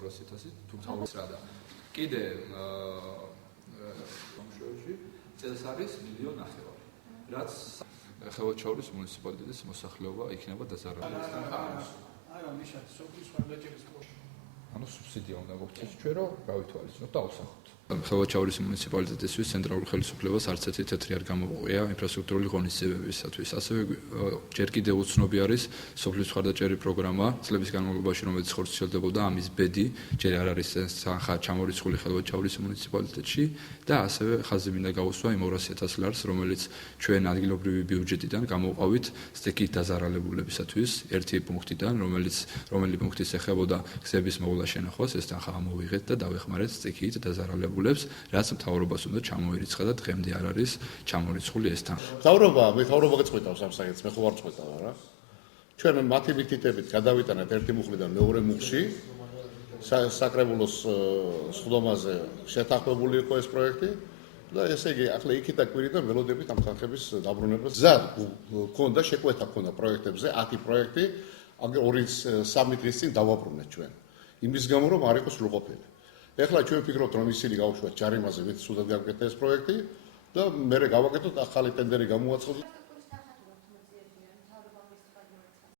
200,000 თუმცა რა და კიდე სამშობლოში წელს არის 1,5 მილიონი, რაც ხევოჩაურის მუნიციპალიტეტის მოსახლეობა იქნება დაზარალებული. ანუ სუბსიდია უნდა მოგცეს ჩვენ რომ გავითვალისწინოთ და ავსახოთ. ხევოჩაურის მუნიციპალიტეტისთვის ცენტრალურ ხელისუფლებას არც ერთი თეთრი არ გამოუყია ინფრასტრუქტურული ღონისძიებებისათვის. ასევე ჯერ კიდევ უცნობი არის სოფლის მხარდაჭერი პროგრამა წლების განმავლობაში, რომელიც ხორციელდებოდა, ამის ბედი ჯერ არ არის თანხა ჩამორიცხული ხევოჩაურის მუნიციპალიტეტში და ასევე ხაზი მინდა გაუსვა იმ 200,000 ლარს, რომელიც ჩვენ ადგილობრივი ბიუჯეტიდან გამოვყავით სტექით დაზარალებულებისათვის ერთი პუნქტიდან, რომელი პუნქტის ეხებოდა გზების მოვლა შენახვას, ეს თანხა ამოვიღეთ და დავეხმარეთ სტექით დაზარალებულებებს, რაც მთავრობას უნდა ჩამოერიცხა და დღემდე არ არის ჩამორიცხული ეს თანხა. მთავრობა გაწყვეტავს ამ საკითხს, მე ხო არ წყვეტავ რა. ჩვენ მათი მითითებით გადავიტანეთ ერთი მუხლიდან მეორე მუხლში. საკრებულოს სხდომაზე შეთანხმებული იყო ეს პროექტი და ესე იგი ახლა იქით და კვირიდან ველოდებით ამ თანხების დაბრუნებას. გზად გქონდა შეკვეთა ქონდა პროექტებზე 10 პროექტი, აგ 2-3 დღის წინ დავაბრუნეთ ჩვენ. იმის გამო რომ არ იყო სრულყოფილი. ეხლა ჩვენ ვფიქრობთ რომ ისინი გავუშვათ ჯარიმაზე, ვით სულად გავაკეთეთ ეს პროექტი და მერე გავაკეთოთ ახალი ტენდერი გამოაცხადოთ.